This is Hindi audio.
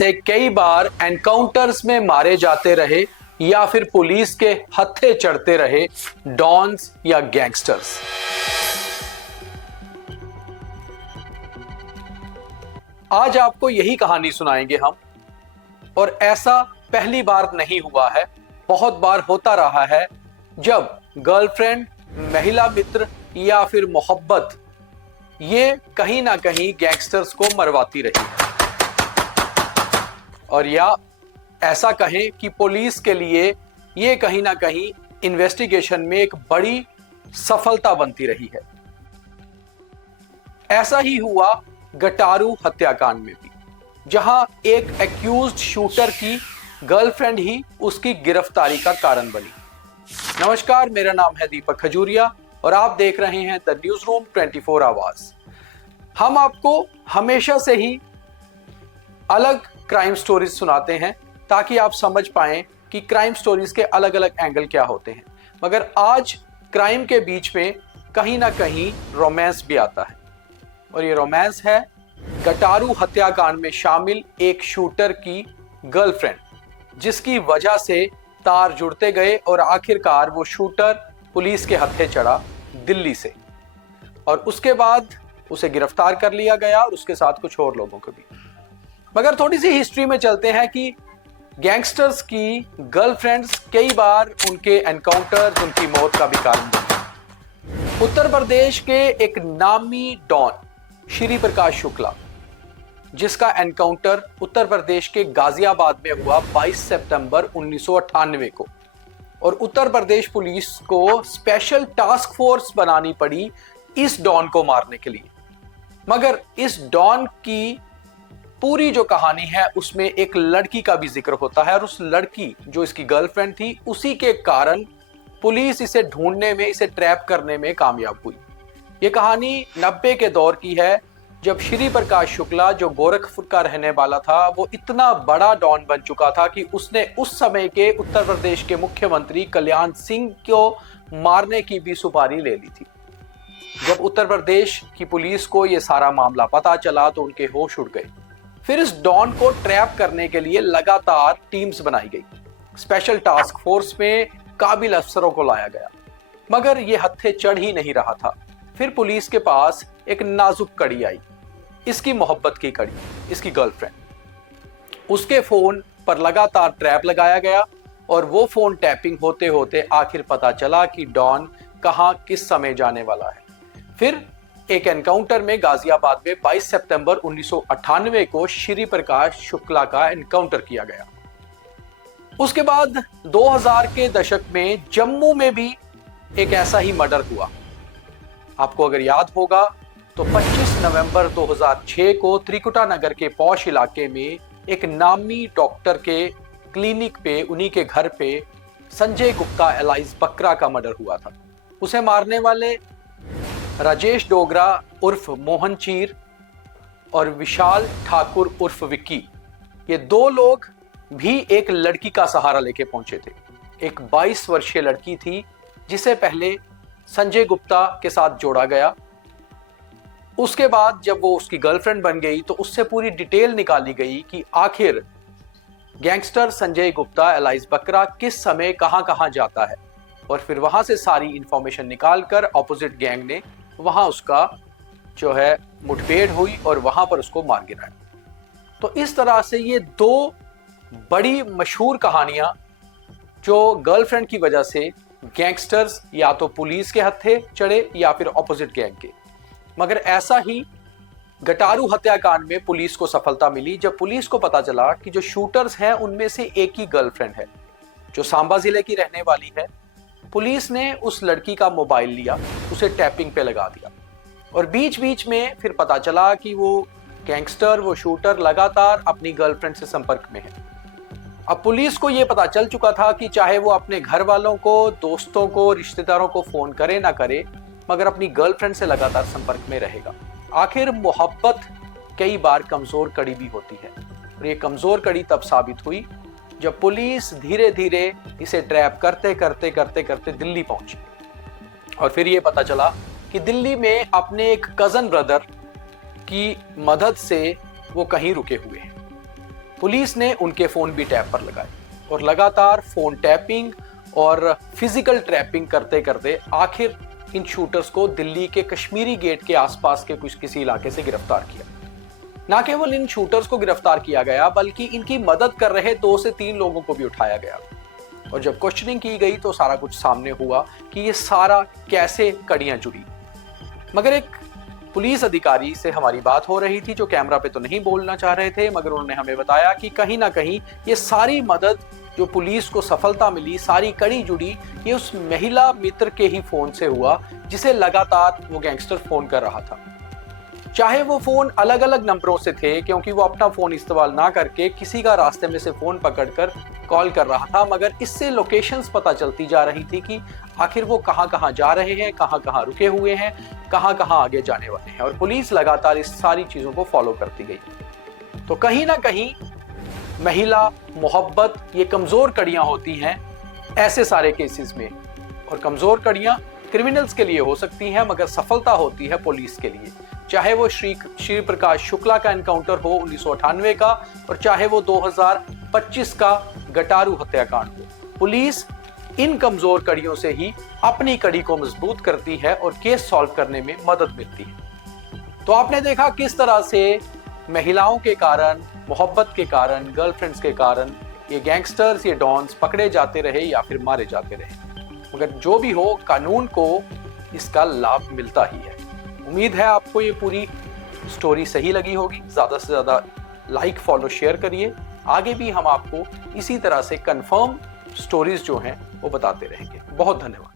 से कई बार एनकाउंटर्स में मारे जाते रहे या फिर पुलिस के हत्थे चढ़ते रहे डॉन्स या गैंगस्टर्स। आज आपको यही कहानी सुनाएंगे हम। और ऐसा पहली बार नहीं हुआ है, बहुत बार होता रहा है जब गर्लफ्रेंड, महिला मित्र या फिर मोहब्बत ये कहीं ना कहीं गैंगस्टर्स को मरवाती रही है। और या ऐसा कहें कि पुलिस के लिए ये कहीं ना कहीं इन्वेस्टिगेशन में एक बड़ी सफलता बनती रही है। ऐसा ही हुआ गटारू हत्याकांड में भी, जहां एक एक्यूज्ड शूटर की गर्लफ्रेंड ही उसकी गिरफ्तारी का कारण बनी। नमस्कार, मेरा नाम है दीपक खजूरिया और आप देख रहे हैं द न्यूज रूम 24 आवाज। हम आपको हमेशा से ही अलग क्राइम स्टोरीज सुनाते हैं ताकि आप समझ पाएं कि क्राइम स्टोरीज के अलग अलग एंगल क्या होते हैं, मगर आज क्राइम के बीच में कहीं ना कहीं रोमांस भी आता है। और ये रोमांस है गटारू हत्याकांड में शामिल एक शूटर की गर्लफ्रेंड, जिसकी वजह से तार जुड़ते गए और आखिरकार वो शूटर पुलिस के हत्थे चढ़ा दिल्ली से, और उसके बाद उसे गिरफ्तार कर लिया गया और उसके साथ कुछ और लोगों को भी। मगर थोड़ी सी हिस्ट्री में चलते हैं कि गैंगस्टर्स की गर्लफ्रेंड्स कई बार उनके एनकाउंटर्स, उनकी मौत का भी कारण बने। उत्तर प्रदेश के एक नामी डॉन श्री प्रकाश शुक्ला, जिसका एनकाउंटर उत्तर प्रदेश के गाजियाबाद में हुआ 22 सितंबर 1998 को, और उत्तर प्रदेश पुलिस को स्पेशल टास्क फोर्स बनानी पड़ी इस डॉन को मारने के लिए। मगर इस डॉन की पूरी जो कहानी है उसमें एक लड़की का भी जिक्र होता है, और उस लड़की जो इसकी गर्लफ्रेंड थी, उसी के कारण पुलिस इसे ढूंढने में, इसे ट्रैप करने में कामयाब हुई। ये कहानी 90 के दौर की है, जब श्री प्रकाश शुक्ला जो गोरखपुर का रहने वाला था, वो इतना बड़ा डॉन बन चुका था कि उसने उस समय के उत्तर प्रदेश के मुख्यमंत्री कल्याण सिंह को मारने की भी सुपारी ले ली थी। जब उत्तर प्रदेश की पुलिस को यह सारा मामला पता चला तो उनके होश उड़ गए। फिर इस डॉन को ट्रैप करने के लिए लगातार टीम्स बनाई गई, स्पेशल टास्क फोर्स में काबिल अफसरों को लाया गया, मगर यह हत्थे चढ़ ही नहीं रहा था। फिर पुलिस के पास एक नाजुक कड़ी आई, इसकी मोहब्बत की कड़ी, इसकी गर्लफ्रेंड। उसके फोन पर लगातार ट्रैप लगाया गया और वो फोन टैपिंग होते होते आखिर पता चला कि डॉन कहां किस समय जाने वाला है। फिर एक एनकाउंटर में गाजियाबाद में 22 सितंबर 1998 को श्री प्रकाश शुक्ला का एनकाउंटर किया गया। उसके बाद 2000 के दशक में जम्मू में भी एक ऐसा ही मर्डर हुआ। आपको अगर याद होगा तो 25 नवंबर 2006 को त्रिकुटा नगर के पौष इलाके में एक नामी डॉक्टर के क्लिनिक पे, उन्हीं के घर पे संजय गुप्ता एलाइज बकरा का मर्डर हुआ था। उसे मारने वाले राजेश डोगरा उर्फ मोहन चीर और विशाल ठाकुर उर्फ विक्की, ये दो लोग भी एक लड़की का सहारा लेके पहुंचे थे। एक 22 वर्षीय लड़की थी जिसे पहले संजय गुप्ता के साथ जोड़ा गया। उसके बाद जब वो उसकी गर्लफ्रेंड बन गई तो उससे पूरी डिटेल निकाली गई कि आखिर गैंगस्टर संजय गुप्ता एलाइज बकरा किस समय कहां कहां जाता है, और फिर वहां से सारी इंफॉर्मेशन निकालकर ऑपोजिट गैंग ने वहां उसका जो है मुठभेड़ हुई और वहां पर उसको मार गिराया। तो इस तरह से ये दो बड़ी मशहूर कहानियां जो गर्लफ्रेंड की वजह से गैंगस्टर्स या तो पुलिस के हत्थे चढ़े या फिर ऑपोजिट गैंग के। मगर ऐसा ही गटारू हत्याकांड में पुलिस को सफलता मिली जब पुलिस को पता चला कि जो शूटर्स हैं उनमें से एक ही गर्लफ्रेंड है जो सांबा जिले की रहने वाली है। पुलिस ने उस लड़की का मोबाइल लिया, उसे टैपिंग पे लगा दिया, और बीच बीच में फिर पता चला कि वो गैंगस्टर, वो शूटर लगातार अपनी गर्लफ्रेंड से संपर्क में है। अब पुलिस को यह पता चल चुका था कि चाहे वो अपने घर वालों को, दोस्तों को, रिश्तेदारों को फोन करे ना करे, मगर अपनी गर्लफ्रेंड से लगातार संपर्क में रहेगा। आखिर मोहब्बत कई बार कमजोर कड़ी भी होती है, और ये कमजोर कड़ी तब साबित हुई जब पुलिस धीरे धीरे इसे ट्रैप करते करते करते करते दिल्ली पहुंची, और फिर ये पता चला कि दिल्ली में अपने एक कजन ब्रदर की मदद से वो कहीं रुके हुए हैं। पुलिस ने उनके फ़ोन भी टैप पर लगाए और लगातार फ़ोन टैपिंग और फिजिकल ट्रैपिंग करते करते आखिर इन शूटर्स को दिल्ली के कश्मीरी गेट के आसपास के किसी इलाके से गिरफ्तार किया। न केवल इन शूटर्स को गिरफ्तार किया गया बल्कि इनकी मदद कर रहे 2 से 3 लोगों को भी उठाया गया और जब क्वेश्चनिंग की गई तो सारा कुछ सामने हुआ कि ये सारा कैसे कड़ियां जुड़ी। मगर एक पुलिस अधिकारी से हमारी बात हो रही थी जो कैमरा पे तो नहीं बोलना चाह रहे थे, मगर उन्होंने हमें बताया कि कहीं ना कहीं ये सारी मदद जो पुलिस को सफलता मिली, सारी कड़ी जुड़ी, ये उस महिला मित्र के ही फोन से हुआ जिसे लगातार वो गैंगस्टर फोन कर रहा था। चाहे वो फोन अलग अलग नंबरों से थे क्योंकि वो अपना फोन इस्तेमाल ना करके किसी का रास्ते में से फोन पकड़कर कॉल कर रहा था, मगर इससे लोकेशंस पता चलती जा रही थी कि आखिर वो कहां कहां जा रहे हैं, कहां कहां रुके हुए हैं, कहां कहां आगे जाने वाले हैं और पुलिस लगातार इस सारी चीजों को फॉलो करती गई। तो कहीं ना कहीं महिला, मोहब्बत, ये कमजोर कड़ियां होती हैं ऐसे सारे केसेस में, और कमजोर कड़ियां क्रिमिनल्स के लिए हो सकती हैं मगर सफलता होती है पुलिस के लिए। चाहे वो श्री प्रकाश शुक्ला का एनकाउंटर हो 1998 का और चाहे वो 2025 का गटारू हत्याकांड हो, पुलिस इन कमजोर कड़ियों से ही अपनी कड़ी को मजबूत करती है और केस सॉल्व करने में मदद मिलती है। तो आपने देखा किस तरह से महिलाओं के कारण, मोहब्बत के कारण, गर्लफ्रेंड्स के कारण ये गैंगस्टर्स, ये डॉन्स पकड़े जाते रहे या फिर मारे जाते रहे, मगर जो भी हो कानून को इसका लाभ मिलता ही है। उम्मीद है आपको ये पूरी स्टोरी सही लगी होगी। ज़्यादा से ज़्यादा लाइक, फॉलो, शेयर करिए। आगे भी हम आपको इसी तरह से कंफर्म स्टोरीज जो हैं वो बताते रहेंगे। बहुत धन्यवाद।